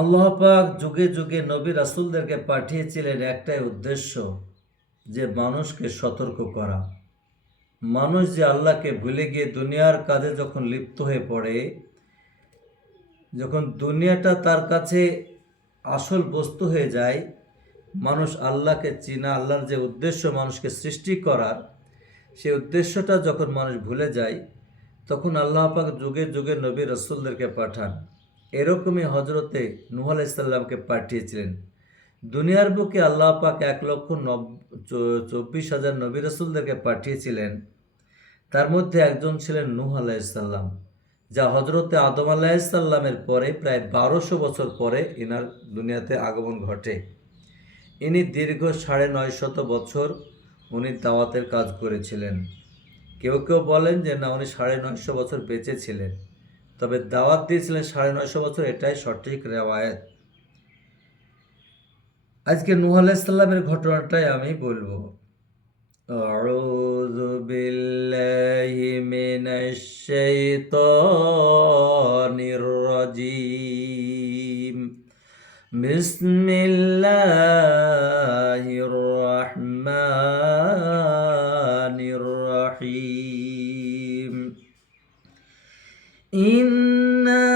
আল্লাহ পাক যুগে যুগে নবী রাসূলদেরকে পাঠিয়েছিলেন একটাই উদ্দেশ্য, যে মানুষকে সতর্ক করা। মানুষ যে আল্লাহকে ভুলে গিয়ে দুনিয়ার কাজে যখন লিপ্ত হয়ে পড়ে, যখন দুনিয়াটা তার কাছে আসল বস্তু হয়ে যায়, মানুষ আল্লাহকে চিনা, আল্লাহর যে উদ্দেশ্য মানুষকে সৃষ্টি করার, সেই উদ্দেশ্যটা যখন মানুষ ভুলে যায়, তখন আল্লাহ পাক যুগে যুগে নবী রাসূলদেরকে পাঠান। এরকমই হজরতে নূহ আলাইহিস সালামকে পাঠিয়েছিলেন। দুনিয়ার বুকে আল্লাহ পাক 1,24,000 নবী রাসূলদেরকে পাঠিয়েছিলেন। তার মধ্যে একজন ছিলেন নূহ আলাইহিস সালাম, যা হজরতে আদম আলাইহিস সালামের পরে প্রায় 1200 বছর পরে এনার দুনিয়াতে আগমন ঘটে। ইনি দীর্ঘ 950 বছর উনি দাওয়াতের কাজ করেছিলেন। কেউ কেউ বলেন যে না, উনি 950 বছর বেঁচে ছিলেন, তবে দাওয়াত দিয়েছিলেন 950 বছর, এটাই সঠিক রেওয়ায়েত। আজকে নূহ আলাইহিস সালামের ঘটনাটাই আমি বলবো। আউযু বিল্লাহি মিনাশ শাইতানির রাজীম। বিসমিল্লাহির রহমানির রহিম। إنا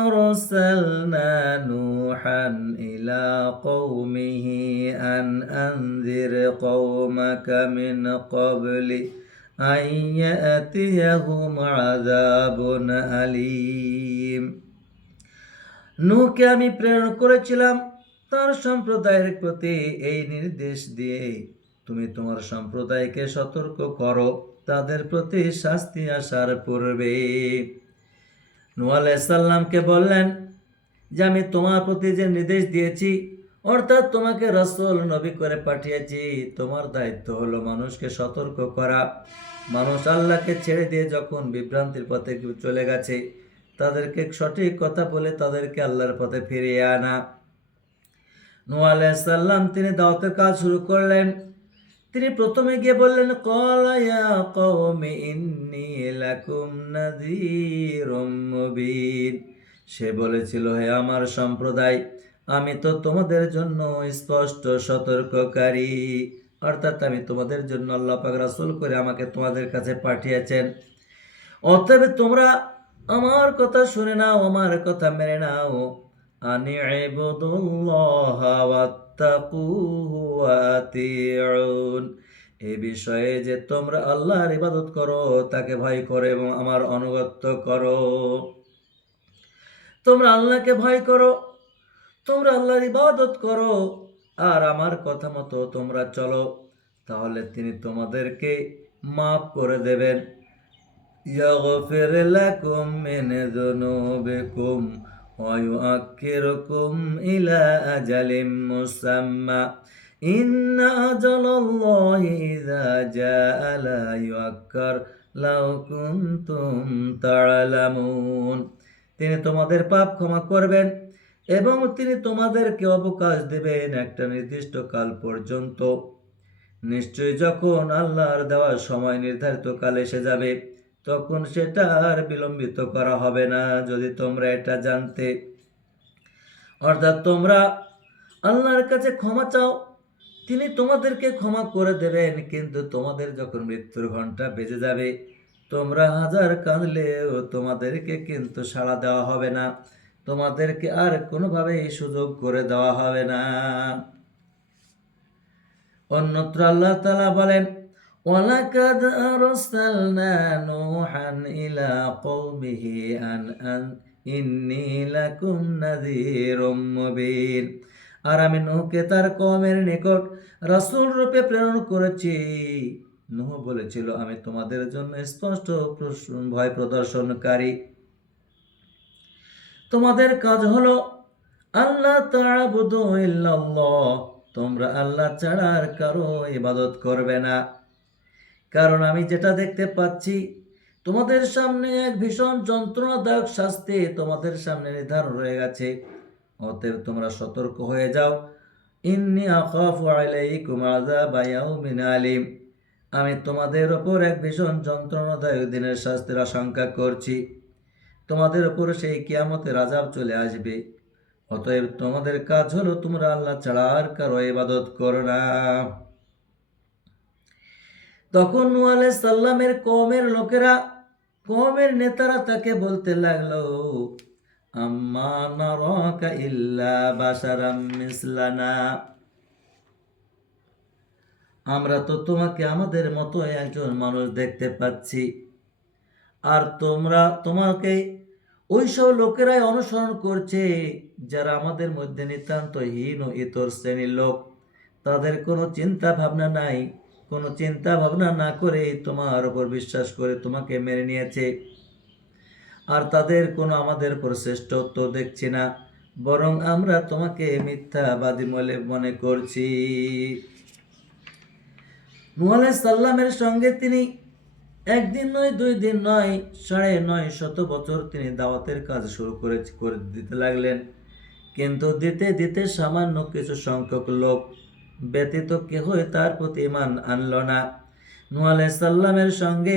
أرسلنا نوحا إلى قومه أن أنذر قومك من قبل أن يأتيهم عذاب أليم। নূহকে আমি প্রেরণ করেছিলাম তার সম্প্রদায়ের প্রতি এই নির্দেশ দিয়ে, তুমি তোমার সম্প্রদায়কে সতর্ক করো তাদের প্রতি শাস্তি আসার পূর্বে। নূহ আলাইহিস সালামকে বললেন যে আমি তোমার প্রতি যে নির্দেশ দিয়েছি, অর্থাৎ তোমাকে রাসূল নবী করে পাঠিয়েছি, তোমার দায়িত্ব হলো মানুষকে সতর্ক করা। মানুষ আল্লাহকে ছেড়ে দিয়ে যখন বিভ্রান্তির পথে চলে গেছে, তাদেরকে সঠিক কথা বলে তাদেরকে আল্লাহর পথে ফিরিয়ে আনা। নূহ আলাইহিস সালাম তিনি দাওয়াতের কাজ শুরু করলেন। তিনি প্রথমে গিয়ে বললেন, ক্বালা ইয়া কওমি ইন্নী লাকুম নাযীরুম মুবিন। সে বলেছিল, হে আমার সম্প্রদায়, আমি তো তোমাদের জন্য স্পষ্ট সতর্ককারী। অর্থাৎ আমি তোমাদের জন্য আল্লাহ পাক রাসূল করে আমাকে তোমাদের কাছে পাঠিয়েছেন। অতএব তোমরা আমার কথা শুনে নাও, আমার কথা মেনে নাও। আনি ইবুদুল্লাহা ওয়াত্তাকুহু ওয়া আতিউন। এই বিষয়ে যে তোমরা আল্লাহর ইবাদত করো, তাকে ভয় করো এবং আমার আনুগত্য করো। তোমরা আল্লাহকে ভয় করো, তোমরা আল্লাহর ইবাদত করো, আর আমার কথা মতো তোমরা চলো, তাহলে তিনি তোমাদেরকে মাফ করে দেবেন। يغفر لكم من ذنوبكم ويؤخركم إلى أجل مسمى إن أجل الله إذا جاء لا يؤخر لو كنتم تعلمون। তিনি তোমাদের পাপ ক্ষমা করবেন এবং তিনি তোমাদেরকে অবকাশ দেবেন একটা নির্দিষ্ট কাল পর্যন্ত। নিশ্চয়ই যখন আল্লাহর দেওয়া সময় নির্ধারিত কাল এসে যাবে, তখন সেটা আর বিলম্বিত করা হবে না, যদি তোমরা এটা জানতে। অর্থাৎ তোমরা আল্লাহর কাছে ক্ষমা চাও, তিনি তোমাদেরকে ক্ষমা করে দেবেন, কিন্তু তোমাদের যখন মৃত্যুর ঘন্টা বেজে যাবে, তোমরা হাজার কাঁদলেও তোমাদেরকে কিন্তু সাড়া দেওয়া হবে না, তোমাদেরকে আর কোনোভাবেই সুযোগ করে দেওয়া হবে না। অন্যত্র আল্লাহ তাআলা বলেন, ওয়ালাকাদ আরসালনা নূহান ইলা কওমিহি আন ইন্নী লাকুম নাযীরুম মুবিন। আর আমি নূহকে তার কওমের নিকট রাসূল রূপে প্রেরণ করেছি। নূহ বলেছিল, আমি তোমাদের জন্য স্পষ্ট ভয় প্রদর্শনকারী। তোমাদের কাজ হলো আল্লাহ তা'বুদু ইল্লাল্লাহ, তোমরা আল্লাহ ছাড়া আর কারো ইবাদত করবে না। কারণ আমি যেটা দেখতে পাচ্ছি, তোমাদের সামনে এক ভীষণ যন্ত্রণাদায়ক শাস্তি তোমাদের সামনে নির্ধারণ রয়ে গেছে। অতএব তোমরা সতর্ক হয়ে যাও। ইন্নী আখাফু আলাইকুম আযাবা ইয়াউমিন আলীম। আমি তোমাদের ওপর এক ভীষণ যন্ত্রণাদায়ক দিনের শাস্তির আশঙ্কা করছি। তোমাদের ওপর সেই কিয়ামতের আযাব চলে আসবে। অতএব তোমাদের কাজ হলো তোমরা আল্লাহ ছাড়া আর কারো ইবাদত করো না। তখন নূহ আলাইহিস সালামের কওমের লোকেরা, কওমের নেতারা তাকে বলতে লাগলো, আম্মা নারাকা ইল্লা বাশারাম মিসলানা, আমরা তো তোমাকে আমাদের মতো একজন মানুষ দেখতে পাচ্ছি, আর তোমাকে ওইসব লোকেরাই অনুসরণ করছে যারা আমাদের মধ্যে নিতান্ত হীন ও ইতর শ্রেণীর লোক। তাদের কোনো চিন্তা ভাবনা নাই, কোনো চিন্তা ভাবনা না করে তোমার উপর বিশ্বাস করে তোমাকে মেনে নিয়েছে। আর তাদের কোনো আমাদের উপর শ্রেষ্ঠত্ব দেখছি না, বরং আমরা তোমাকে মিথ্যাবাদী বলে মনে করছি। নূহ আলাইহিস সালামের সঙ্গে তিনি একদিন নয়, 2 দিন নয়, 950 বছর তিনি দাওয়াতের কাজ শুরু করে দিতে লাগলেন। কিন্তু দিতে দিতে সামান্য কিছু সংখ্যক লোক ব্যতীত কেহই তার প্রতি ঈমান আনল না। নূহ আলাইহিস সালামের সঙ্গে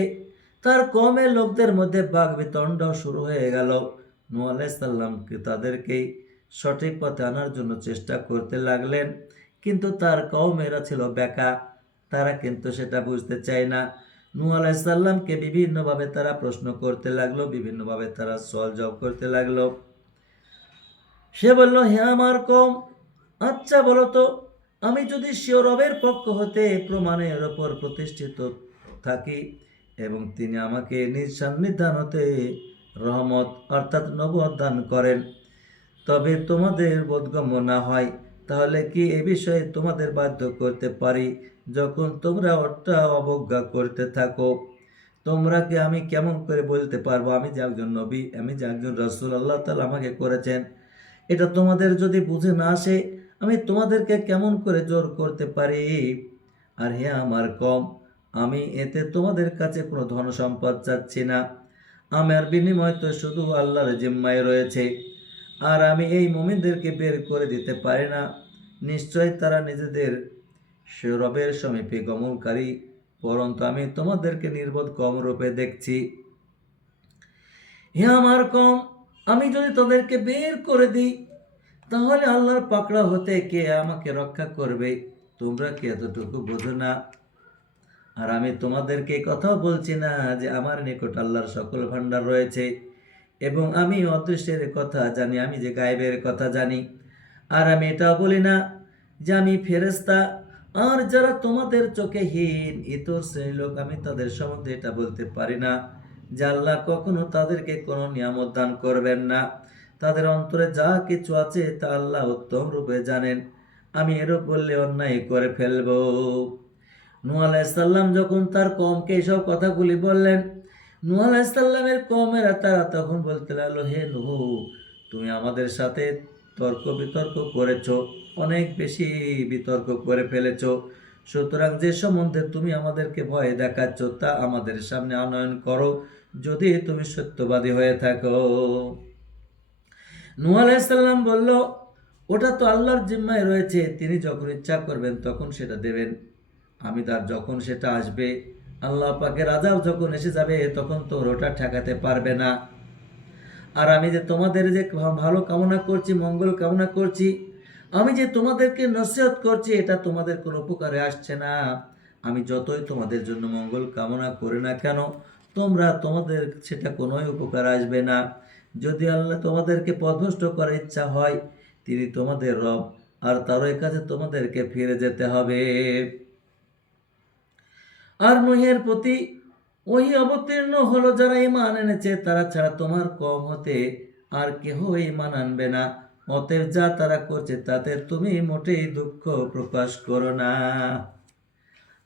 তার কওমের লোকদের মধ্যে বাকবিতণ্ডা শুরু হয়ে গেল। নূহ আলাইহিস সালাম তাদেরকে সঠিক পথে আনার জন্য চেষ্টা করতে লাগলেন, কিন্তু তার কওমেরা ছিল বেকা, তারা কিন্তু সেটা বুঝতে চায় না। নূহ আলাইহিস সালামকে বিভিন্নভাবে তারা প্রশ্ন করতে লাগলো, বিভিন্নভাবে তারা সওয়াল জবাব করতে লাগলো। সে বলল, হে আমার কওম, আচ্ছা বলো তো, আমি যদি স্বীয় রবের পক্ষ হতে প্রমাণের ওপর প্রতিষ্ঠিত থাকি এবং তিনি আমাকে নিজ সান্নিধ্যান হতে রহমত অর্থাৎ নবুয়ত দান করেন, তবে তোমাদের বোধগম্য না হয়, তাহলে কি এ বিষয়ে তোমাদের বাধ্য করতে পারি যখন তোমরা ওটা অবজ্ঞা করতে থাকো? তোমরা কি আমি কেমন করে বলতে পারবো আমি যে একজন নবী, আমি যে একজন রাসূল আল্লাহ তাআলা আমাকে করেছেন? এটা তোমাদের যদি বুঝে না আসে, আমি তোমাদেরকে কেমন করে জোর করতে পারি? আর হে আমার কওম, আমি এতে তোমাদের কাছে কোনো ধন সম্পদ চাচ্ছি না, আমার বিনিময় তো শুধু আল্লাহর জিম্মায় রয়েছে। আর আমি এই মুমিনদেরকে বের করে দিতে পারি না, নিশ্চয় তারা নিজেদের সে রবের সমীপে গমনকারী, পরন্তু আমি তোমাদেরকে নির্বোধ কম রূপে দেখছি। হে আমার কওম, আমি যদি তাদেরকে বের করে দিই, তাহলে আল্লাহর পাকড়াও হতে কে আমাকে রক্ষা করবে? তোমরা কি এতটুকু বোঝো না? আর আমি তোমাদেরকে কথাও বলছি না যে আমার নিকট আল্লাহর সকল ভান্ডার রয়েছে এবং আমি অদৃশ্যের কথা জানি, আমি যে গায়েবের কথা জানি। আর আমি এটাও বলি না যে আমি ফেরেশতা। আর যারা তোমাদের চোখে হীন ইতর শ্রেণীর লোক, আমি তাদের সম্বন্ধে এটা বলতে পারি না যে আল্লাহ কখনো তাদেরকে কোনো নিয়ামত দান করবেন না। তাদের অন্তরে যা কিছু আছে তা আল্লাহ উত্তম রূপে জানেন। আমি এরূপ বললে অন্যায় করে ফেলবো। নূহ আলাইহিস সালাম যখন তার কওমকে এসব কথাগুলি বললেন, নূহ আলাইহিস সালামের কওমেরা তারা তখন বলতে লাগলো, হে নূহ, তুমি আমাদের সাথে তর্ক বিতর্ক করেছো, অনেক বেশি বিতর্ক করে ফেলেছো। সুতরাং যে সম্বন্ধে তুমি আমাদেরকে ভয় দেখাচ্ছ তা আমাদের সামনে আনয়ন করো, যদি তুমি সত্যবাদী হয়ে থাকো। নূহ আলাইহিস সালাম বলল, ওটা তো আল্লাহর জিম্মায় রয়েছে, তিনি যখন ইচ্ছা করবেন তখন সেটা দেবেন। আমি তার যখন সেটা আসবে, আল্লাহ পাকের আযাব যখন এসে যাবে, তখন তো ওটা ঠেকাতে পারবে না। আর আমি যে তোমাদের যে ভালো কামনা করছি, মঙ্গল কামনা করছি, আমি যে তোমাদেরকে নসিহত করছি, এটা তোমাদের কোনো উপকারে আসছে না। আমি যতই তোমাদের জন্য মঙ্গল কামনা করি না কেন, তোমাদের সেটা কোনোই উপকার আসবে না। যদি আল্লাহ তোমাদেরকে পথভ্রষ্ট করার ইচ্ছা হয়, তিনি তোমাদের রব, আর তারই কাছে তোমাদেরকে ফিরে যেতে হবে। আর নূহের প্রতি ওহী অবতীর্ণ হলো, যারা ঈমান এনেছে তারা ছাড়া তোমার কওম হতে আর কেহ ঈমান আনবে না। অতএব যা তারা করছে তাতে তুমি মোটেই দুঃখ প্রকাশ করো না।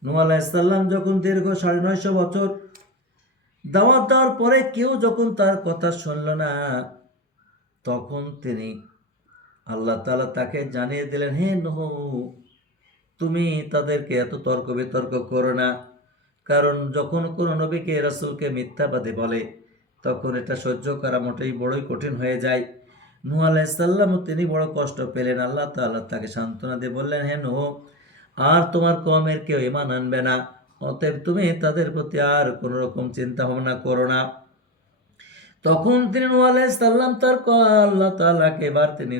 নূহ আলাইহিস সালাম যখন দীর্ঘ 950 বছর দাওয়াত দেওয়ার পরে কেউ যখন তার কথা শুনল না, তখন তিনি আল্লাহ তাআলা তাকে জানিয়ে দিলেন, হে নূহ, তুমি তাদেরকে এত তর্ক বিতর্ক করো না। কারণ যখন কোনো নবীকে রাসূলকে মিথ্যাবাদী বলে, তখন এটা সহ্য করা বড়ই কঠিন হয়ে যায়। নূহ আলাইহিস সালামও তিনি বড় কষ্ট পেলেন। আল্লাহ তাআলা তাকে সান্ত্বনা দিয়ে বললেন, হে নূহ, আর তোমার কওমের কেউ ঈমান আনবে না, অতএব তুমি তাদের প্রতি আর কোনো রকম চিন্তা ভাবনা করো না। তখন তিনি নূহ আলাইহিস সালাম আল্লাহ তাআলাকে এবার তিনি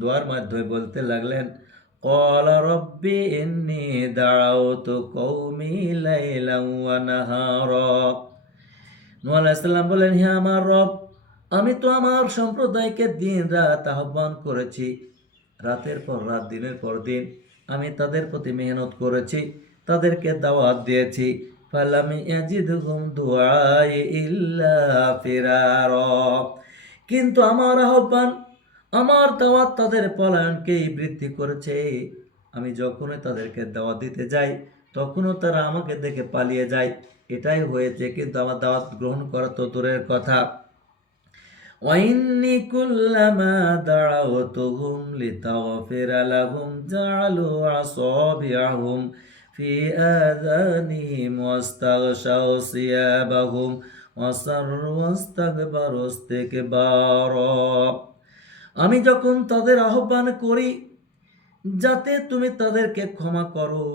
দোয়ার মাধ্যমে বলতে লাগলেন, ক্বালা রব্বি ইন্নী দাআউতু কওমি লাইলান ওয়া নাহারা। নূহ আলাইহিস সালাম বলেন, হে আমার রব, আমি তো আমার সম্প্রদায়কে দিন রাত আহ্বান করেছি, রাতের পর রাত, দিনের পর দিন আমি তাদের প্রতি মেহনত করেছি, তাদেরকে দাওয়াত দিয়েছি। ফালাম ইয়াজিদহুম দুআই ইল্লা ফিরারা। কিন্তু আমার আহ্বান, আমার দাওয়াত তাদের পলায়নকেই বৃদ্ধি করেছে। আমি যখনই তাদেরকে দাওয়াত দিতে যাই, তখনও তারা আমাকে দেখে পালিয়ে যায়। এটাই হয়েছে, কিন্তু আমার দাওয়াত গ্রহণ করা তো দূরের কথা। وإني كلما دعوتهم لتغفر لهم جعلوا أصابعهم في آذانهم واستغشوا ثيابهم وأصروا واستكبروا استكبارا। আমি যখন তাদের আহ্বান করি যাতে তুমি তাদেরকে ক্ষমা করো,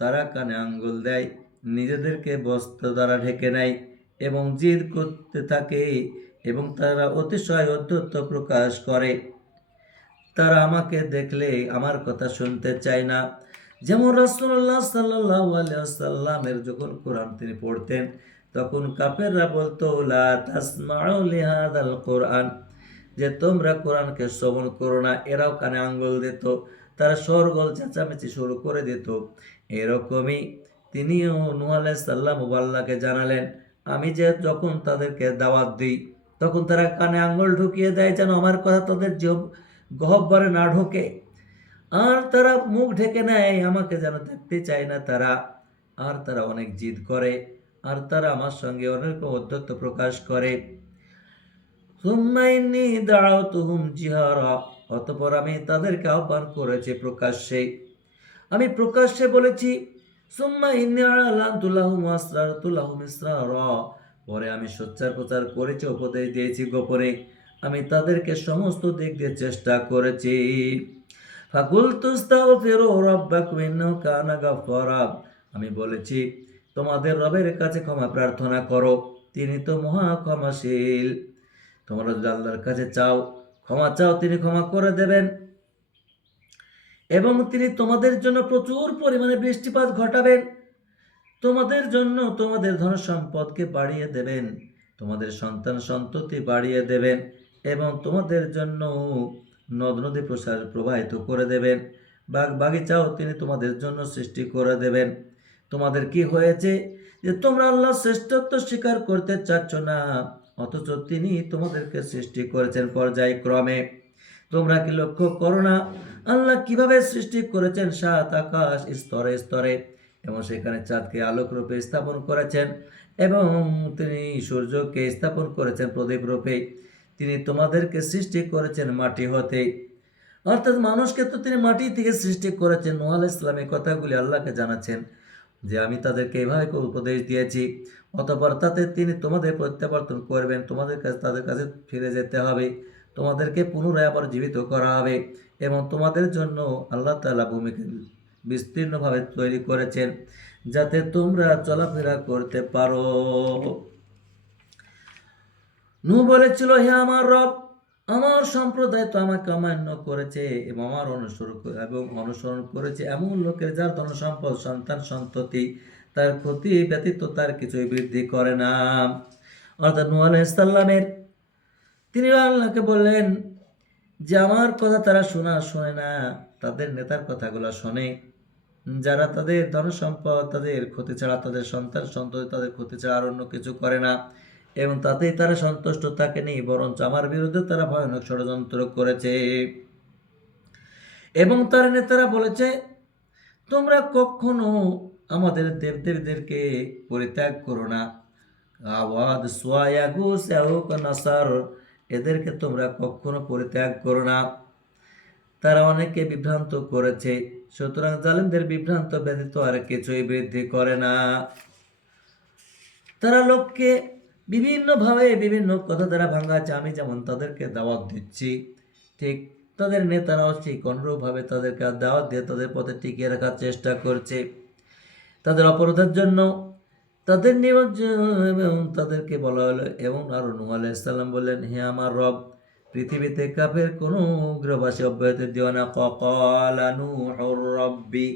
তারা কানে আঙ্গুল দেয়, নিজেদেরকে বস্ত্র দ্বারা ঢেকে নেয় এবং জিদ করতে থাকে, এবং তারা অতিশয় অধ্যত্ব প্রকাশ করে। তারা আমাকে দেখলে আমার কথা শুনতে চায় না। যেমন রাসূলুল্লাহ সাল্লাল্লাহু আলাইহি ওয়াসাল্লামের যখন কোরআন তিনি পড়তেন, তখন কাফেররা বলতো, লা তাসমাউ লিহাদাল কোরআন, যে তোমরা কোরআনকে শ্রবণ করো না। এরাও কানে আঙ্গুল দিত, তারা শোরগোল চেঁচামেচি শুরু করে দিত। এরকমই তিনিও নূহ আলাইহিস সালাম আল্লাহকে জানালেন, আমি যে যখন তাদেরকে দাওয়াত দিই, তখন তারা কানে আঙ্গুল ঢুকিয়ে দেয় যেন আমার কথা তাদের গহ্বরে না ঢোকে, আর তারা মুখ ঢেকে নেয়, আমাকে যেন দেখতে চায় না তারা। আর তারা অনেক জিদ করে, আর তারা আমার সঙ্গে অনেক অধ্যত্ব প্রকাশ করে। সুম্মা ইন্নী দাআউতুহুম জিহারা, অতঃপর আমি তাদেরকে আহ্বান করেছি প্রকাশ্যে, আমি প্রকাশ্যে বলেছি। সুম্মা ইন্নী আ'লানতু লাহুম ওয়া আসরারতু লাহুম ইসরারা, পরে আমি সোচ্চার প্রচার করেছি, উপদেশ দিয়েছি গোপনে, আমি তাদেরকে সমস্ত দিক দিয়ে চেষ্টা করেছি। ফাকুলতু আস্তাগফিরু রাব্বাকুম ইন্নাহু কানা গাফফারা, আমি বলেছি তোমাদের রবের কাছে ক্ষমা প্রার্থনা করো, তিনি তো মহা ক্ষমাশীল। তোমরা যদি আল্লাহর কাছে চাও, ক্ষমা চাও, তিনি ক্ষমা করে দেবেন, এবং তিনি তোমাদের জন্য প্রচুর পরিমাণে বৃষ্টিপাত ঘটাবেন, তোমাদের জন্য তোমাদের ধন সম্পদকে বাড়িয়ে দেবেন, তোমাদের সন্তান সন্ততি বাড়িয়ে দেবেন, এবং তোমাদের জন্য নদ নদী প্রবাহিত করে দেবেন, বাগ বাগিচাও তিনি তোমাদের জন্য সৃষ্টি করে দেবেন। তোমাদের কি হয়েছে যে তোমরা আল্লাহর শ্রেষ্ঠত্ব স্বীকার করতে চাচ্ছ না, অথচ তিনি তোমাদেরকে সৃষ্টি করেছেন পর্যায়ক্রমে। তোমরা কি লক্ষ্য করো না আল্লাহ কিভাবে সৃষ্টি করেছেন সাত আকাশ স্তরে স্তরে, এবং সেখানে চাঁদকে আলোক রূপে স্থাপন করেছেন, এবং তিনি সূর্যকে স্থাপন করেছেন প্রদীপ রূপে। তিনি তোমাদেরকে সৃষ্টি করেছেন মাটি হতে, অর্থাৎ মানুষকে তো তিনি মাটি থেকে সৃষ্টি করেছেন। নূহ আলাইহিস সালাম এই কথাগুলি আল্লাহকে জানাচ্ছেন যে আমি তাদেরকে এইভাবে উপদেশ দিয়েছি, অতঃপর তাতে তিনি তোমাদের প্রত্যাবর্তন করবেন, তোমাদের কাছে তাদের কাছে ফিরে যেতে হবে, তোমাদেরকে পুনরায় আবার জীবিত করা হবে, এবং তোমাদের জন্য আল্লাহ তাআলা ভূমিকে বিস্তীর্ণভাবে তৈরি করেছেন যাতে তোমরা চলাফেরা করতে পারো। নূহ বলেছিল, হে আমার রব, আমার সম্প্রদায় তো আমাকে অমান্য করেছে এবং অনুসরণ করেছে এমন লোকের যার ধন সম্পদ সন্তান সন্ততি তার ক্ষতি ব্যতীত তার কিছুই বৃদ্ধি করে না। অর্থাৎ নূহ আলাইহিস সালামের তিনি আল্লাহকে বললেন যে আমার কথা তারা শোনে না, তাদের নেতার কথাগুলো শোনে, যারা তাদের ধন সম্পদ তাদের ক্ষতি ছাড়া, তাদের সন্তান সন্ততি তাদের ক্ষতি ছাড়া আর অন্য কিছু করে না, এবং তাতেই তারা সন্তুষ্ট থাকেনি, বরঞ্চ আমার বিরুদ্ধে তারা ভয়ানক ষড়যন্ত্র করেছে। এবং তার নেতারা বলেছে, তোমরা কখনো আমাদের দেবদেবীদেরকে পরিত্যাগ করো না, আওয়াদ সোয়াগুস নাসার, এদেরকে তোমরা কখনো পরিত্যাগ করো না। তারা অনেকে বিভ্রান্ত করেছে, সুতরাং জালেমদের বিভ্রান্ত ব্যতীত আর কিছুই বৃদ্ধি করে না। তারা লোককে বিভিন্নভাবে বিভিন্ন কথা দ্বারা ভাঙাচ্ছে। আমি যেমন তাদেরকে দাওয়াত দিচ্ছি, ঠিক তাদের নেতারাও ঠিক অনুরূপভাবে তাদেরকে দাওয়াত দিয়ে তাদের পথে টিকিয়ে রাখার চেষ্টা করছে। তাদের অপরাধের জন্য তাদের নিয়োগ এবং তাদেরকে বলা হলো, এবং আরো নূহ আলাইহিস সালাম বললেন, হে আমার রব, পৃথিবীতে কাফের কোনো উগ্রবাসী অব্যাহতি দিও না। ক্বালা নূহুর রাব্বি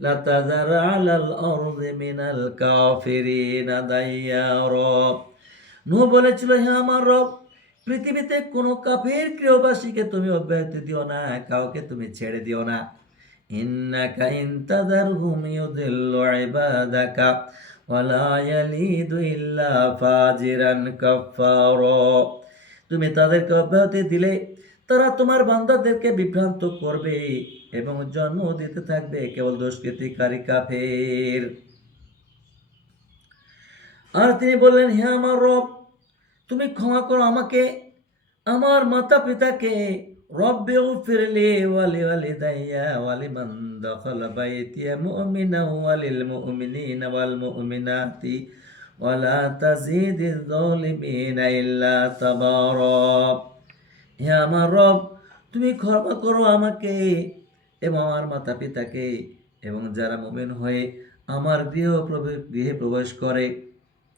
লাতাযার আলাল আরদি মিনাল কাফিরিনা দাইয়ারা। নূহ বলেছিল, হে আমার রব, পৃথিবীতে কোনো কাফের গৃহবাসীকে তুমি অব্যাহতি দিও না, কাউকে তুমি ছেড়ে দিও না। ইন্নাকা ইনতাযারহুম ইউদিল্লু ইবাদাকা ওয়ালা ইয়ালিদু ইল্লা ফাজিরান কাফফারা। তুমি তাদেরকে অব্যাহতি দিলে তারা তোমার বান্দাদেরকে বিভ্রান্ত করবে এবং জন্ম দিতে থাকবে কেবল দুষ্কৃতিকারী কাফের। আর তিনি বললেন, হে আমার রব, তুমি ক্ষমা করো আমাকে, আমার মাতা পিতাকে। রব্বি গফিরলি ওয়ালি ওয়ালিদাইয়া ওয়ালিমান দাখালা বাইতিয়া মুমিনান ওয়ালিল মুমিনিনা ওয়াল মুমিনাতি ওয়ালা তাজিদিজ যালিমিনা ইল্লা তাবারা। হে আমার রব, তুমি ক্ষমা করো আমাকে এবং আমার মাতা পিতাকে এবং যারা মুমিন হয়ে আমার গৃহে প্রবেশ করে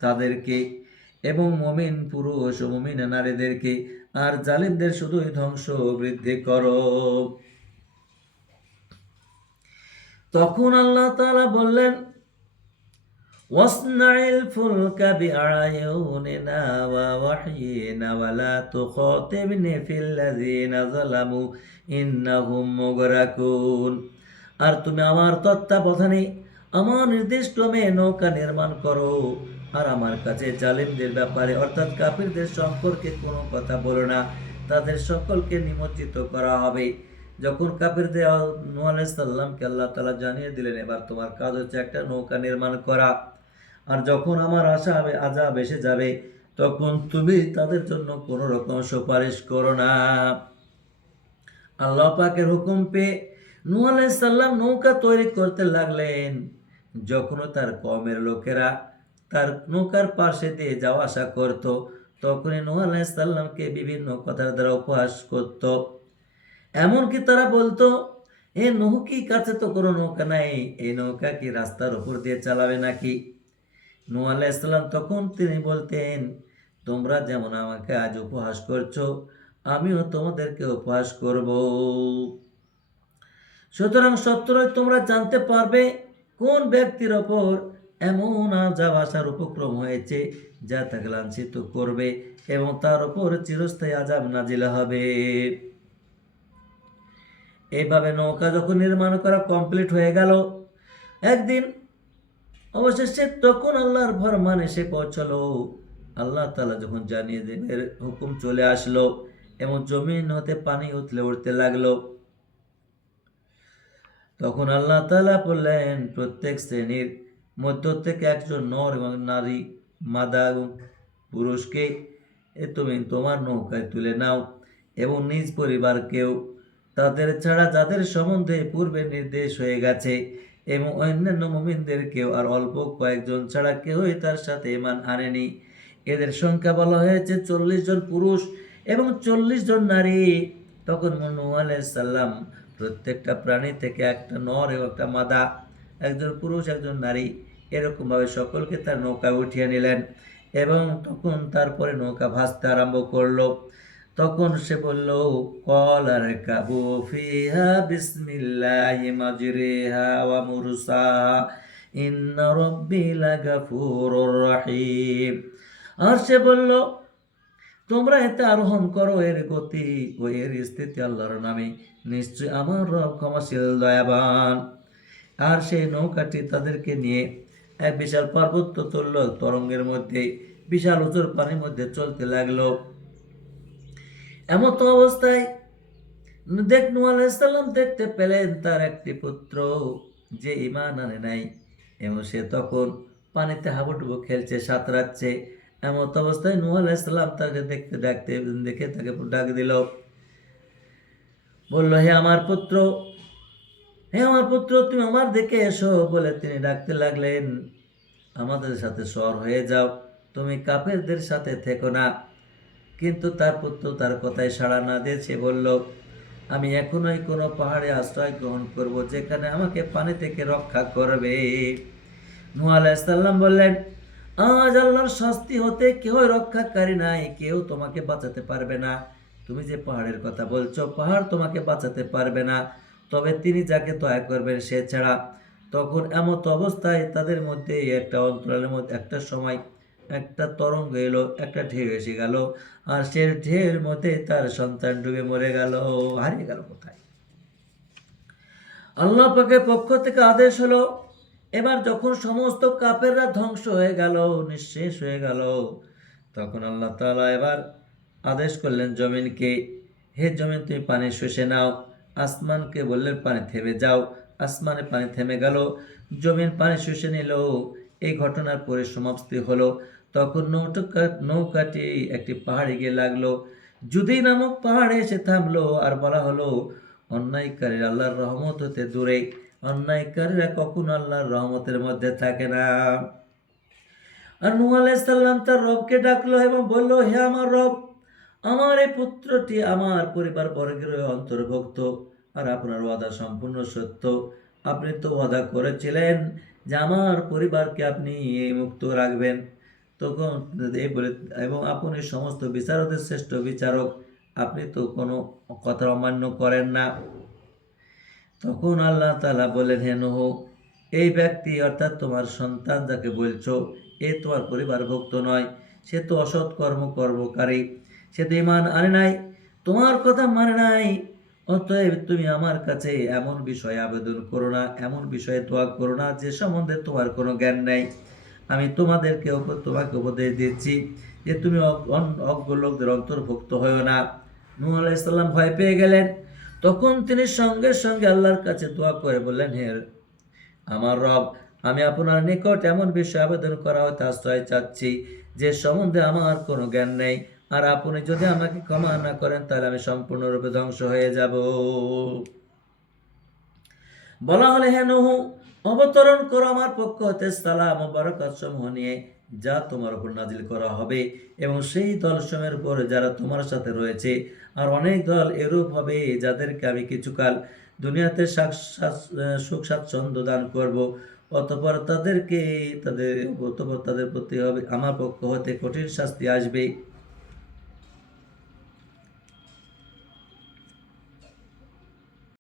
তাদেরকে, এবং মুমিন পুরুষ ও মুমিন নারীদেরকে, আর জালিমদের শুধুই ধ্বংস বৃদ্ধি করো। তখন আল্লাহ তাআলা বললেন, ওয়াসনাইল ফুলকা বিআয়ুনিনা ওয়া ওয়াহয়িনা ওয়ালা তুখাতিবনি ফিল্লাযিনা যালামু ইন্নাহুম মুগরাকুন। আর তুমি আমার তত্ত্বাবধানে আমার নির্দেশ ক্রমে নৌকা নির্মাণ করো, আর আমার কাছে জালিমদের ব্যাপারে অর্থাৎ কাফিরদের সম্পর্কে কোনো কথা বলো না, তাদের সকলকে নিমজ্জিত করা হবে। যখন কাফিরদের নূহ আলাইহিস সালামকে আল্লাহ তাআলা জানিয়ে দিলেন, এবার তোমার কাজ হচ্ছে একটা নৌকা নির্মাণ করা, আর যখন আমার আযাব এসে যাবে তখন তুমি তাদের জন্য কোনো রকম সুপারিশ করো না। আল্লাহ পাকের হুকুম পেয়ে নূহ আলাইহিস সালাম নৌকা তৈরি করতে লাগলেন। যখন তার কওমের লোকেরা তার নৌকার পাশে দিয়ে যাওয়া আসা করত, তখনই নূহ আলাইহিস সালামকে বিভিন্ন কথার দ্বারা উপহাস করত। এমনকি তারা বলতো, এ নূহ কি, কাছে তো কোনো নৌকা নাই, এই নৌকা কি রাস্তার উপর দিয়ে চালাবে নাকি? নূহ আলাইহিস সালাম তখন তিনি বলতেন, তোমরা যেমন আমাকে আজ উপহাস করছো, আমিও তোমাদেরকে উপহাস করব। সুতরাং সত্যই তোমরা জানতে পারবে কোন ব্যক্তির ওপর এমন আযাব আসার উপক্রম হয়েছে যা তাকে লাঞ্ছিত করবে এবং তার উপর চিরস্থায়ী আযাব নাজিল হবে। এইভাবে নৌকা যখন নির্মাণ করা কমপ্লিট হয়ে গেল, একদিন অবশেষে তখন আল্লাহর ফরমান এসে পৌঁছলো। আল্লাহ তাআলা যখন জানিয়ে দেবের হুকুম চলে আসলো এবং জমিন হতে পানি উঠতে লাগলো, তখন আল্লাহ তাআলা বললেন, প্রত্যেক শ্রেণীর মধ্য থেকে একজন নর এবং নারী, মাদা এবং পুরুষকে তুমি তোমার নৌকায় তুলে নাও এবং নিজ পরিবারকেও, তাদের ছাড়া যাদের সম্বন্ধে পূর্বে নির্দেশ হয়ে গেছে, এবং অন্যান্য মুমিনদেরকেও, আর অল্প কয়েকজন ছাড়া কেউই তার সাথে ঈমান আনেনি। এদের সংখ্যা বলা হয়েছে 40 জন পুরুষ এবং 40 জন নারী। তখন নূহ আলাইহিস সালাম প্রত্যেকটা প্রাণী থেকে একটা নর এবং একটা মাদা, একজন পুরুষ একজন নারী, এরকমভাবে সকলকে তার নৌকায় উঠিয়ে নিলেন এবং তখন তারপরে নৌকা ভাসতে আরম্ভ করলো। তখন সে বলল, ক্বালা রাকাবু ফিহা বিসমিল্লাহি মাজরিহা ওয়া মুরসাহা ইন্না রাব্বি লাগাফুরুর রহিম। আর সে বলল, তোমরা এতে আরোহণ করো, এর গতি ও এর স্থিতি আল্লাহর নামে, নিশ্চয় আমার রব ক্ষমাশীল দয়াবান। আর সেই নৌকাটি তাদেরকে নিয়ে এক বিশাল পার্বত্য তুল্য তরঙ্গের মধ্যে, বিশাল উঁচুর পানির মধ্যে চলতে লাগলো। এমন তো অবস্থায় নূহ আলাইহিস সালাম দেখতে পেলেন তার একটি পুত্র যে ঈমান আনে নাই, এবং সে তখন পানিতে হাবুডুবু খেলছে, সাঁতরাচ্ছে। এমন অবস্থায় নূহ আলাইহিস সালাম তাকে দেখে তাকে ডাক দিল, বলল, হে আমার পুত্র, হে আমার পুত্র, তুমি আমার দিকে এসো বলে তিনি ডাকতে লাগলেন, আমাদের সাথে সর হয়ে যাও, তুমি কাফেরদের সাথে থেকো না। কিন্তু তার পুত্র তার কথায় সাড়া না দিয়ে সে বলল, আমি এখনই কোনো পাহাড়ে আশ্রয় গ্রহণ করব যেখানে আমাকে পানি থেকে রক্ষা করবে। নূহ আলাইহিস সালাম বললেন, আজ আল্লাহর শাস্তি হতে কেউ রক্ষাকারী নাই, কেউ তোমাকে বাঁচাতে পারবে না, তুমি যে পাহাড়ের কথা বলছো, পাহাড় তোমাকে বাঁচাতে পারবে না, তবে তিনি যাকে দয়া করবেন সে ছাড়া। তখন এমত অবস্থায় তাদের মধ্যে একটা অন্তরালের মধ্যে একটা সময় একটা তরঙ্গ এলো, একটা ঢেউ এসে গেল, আর সে ঢেউয়ের মধ্যে তার সন্তান ডুবে মরে গেল, হারিয়ে গেল কোথায়। আল্লাহ পাকের পক্ষ থেকে আদেশ হলো, এবার যখন সমস্ত কাফেররা ধ্বংস হয়ে গেল, নিঃশেষ হয়ে গেল, তখন আল্লাহ তাআলা এবার আদেশ করলেন জমিনকে, হে জমিন তুমি পানি শুষে নাও। আসমানকে বললেন পানি থেমে যাও, আসমানে পানি থেমে গেল, জমিন পানি শুষে নিল। এই ঘটনার পরিসমাপ্তি হলো। তখন নৌকাটি একটি পাহাড়ে গিয়ে লাগলো, জুদি নামক পাহাড়ে এসে থামলো, আর বলা হলো অন্যায়কারীরা আল্লাহর রহমত হতে দূরে, অন্যায়কারীরা কখনো আল্লাহর রহমতের মধ্যে থাকে না। আর নূহ আলাইহিস সালাম তার রবকে ডাকলো এবং বলল, হে আমার রব, আমার এই পুত্রটি আমার পরিবার বর্গের অন্তর্ভুক্ত, আর আপনার ওয়াদা সম্পূর্ণ সত্য। আপনি তো ওয়াদা করেছিলেন যে আমার পরিবারকে আপনি মুক্ত রাখবেন। তখন এই বলে, এবং আপনি সমস্ত বিচারকদের শ্রেষ্ঠ বিচারক, আপনি তো কোনো কথা অমান্য করেন না। তখন আল্লাহ তাআলা বলেন, হে নূহ, এই ব্যক্তি অর্থাৎ তোমার সন্তান যাকে বলছো, এ তোমার পরিবারভুক্ত নয়, সে তো অসৎ কর্মকারী, সে তো ঈমান আনে নাই, তোমার কথা মানে নাই। অতএব তুমি আমার কাছে এমন বিষয়ে আবেদন করো না, এমন বিষয়ে দোয়া করো না যে সম্বন্ধে তোমার কোনো জ্ঞান নেই। আমি তোমাকে উপদেশ দিচ্ছি যে তুমি অজ্ঞ লোকদের অন্তর্ভুক্ত হয়েও না। নূহ আলাইহিস সালাম ভয় পেয়ে গেলেন। তখন তিনি সঙ্গে সঙ্গে আল্লাহর কাছে দোয়া করে বললেন, হে আমার রব, আমি আপনার নিকট এমন বিষয় আবেদন করা হতে আশ্রয় চাচ্ছি যে সম্বন্ধে আমার কোনো জ্ঞান নেই, আর আপনি যদি আমাকে ক্ষমা না করেন তাহলে আমি সম্পূর্ণরূপে ধ্বংস হয়ে যাব। বলা হলে, হে নূহ, অবতরণ করো আমার পক্ষ হতে সালাম ও বারাকাত সমূহ নিয়ে, যা তোমার উপর নাজিল করা হবে এবং সেই দল সমূহের উপর যারা তোমার সাথে রয়েছে, আর অনেক দল এরূপ হবে যাদেরকে আমি কিছুকাল দুনিয়াতে সুখ স্বাচ্ছন্দ্য দান করব, অতঃপর তাদের প্রতি হবে আমার পক্ষ হতে কঠিন শাস্তি আসবে।